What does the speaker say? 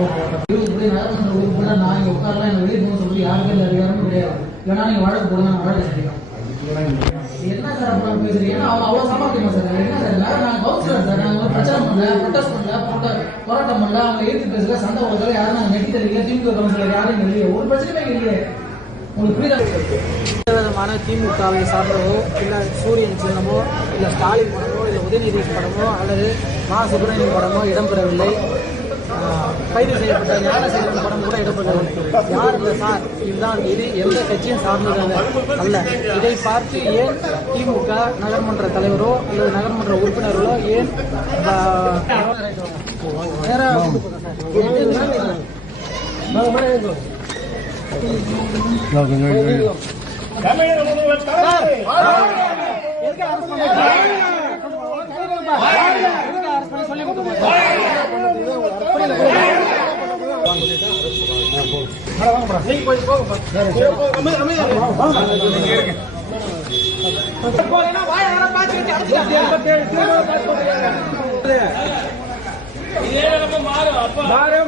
நகர்மன்ற உறுப்பினர் நான் இங்கே உட்காரலாம் எனக்கு வெளியே போக சொல்லி யாருக்கும் இல்லை அதிகாரமும் கிடையாது. இல்லைனா நீங்கள் வழக்கு போடுங்க நான் வழக்கு செஞ்சுக்கலாம். என்ன சார் அப்புறம் பேசுறீங்க? அவங்க அவ்வளோ சமாளிக்குமா சார்? என்ன சார் நாங்கள் கவுன்சிலர் சார், நாங்கள் பிரச்சனை பண்ணல, ப்ரொட்டஸ்ட் பண்ணல, போராட்டம் பண்ணல, அவங்க எதிர்த்து பேசல, சண்டை போடுறதுல யாரும் நாங்கள் நெட்டி தெரியல, திமுக கவுன்சிலர் யாரும் இல்லையே, ஒரு பிரச்சனையுமே இல்லையே. உங்களுக்கு புரியுதா? விதமான திமுகவை சார்ந்தவோ இல்லை சூரியன் சின்னமோ இல்லை ஸ்டாலின் படமோ இல்லை உதயநிதி படமோ அல்லது மா சுப்பிரமணியன் படமோ இடம்பெறவில்லை. கைது செய்யப்பட்ட ஞானசேகரன் படம் கூட இடம்பெறவில்லை. யார் இந்த சார்? இதுதான் இது எந்த கட்சியும் சார்ந்தது அல்ல. இதை பார்த்து ஏன் திமுக நகர்மன்ற தலைவரோ அல்லது நகர்மன்ற உறுப்பினர்களோ ஏன் மாறு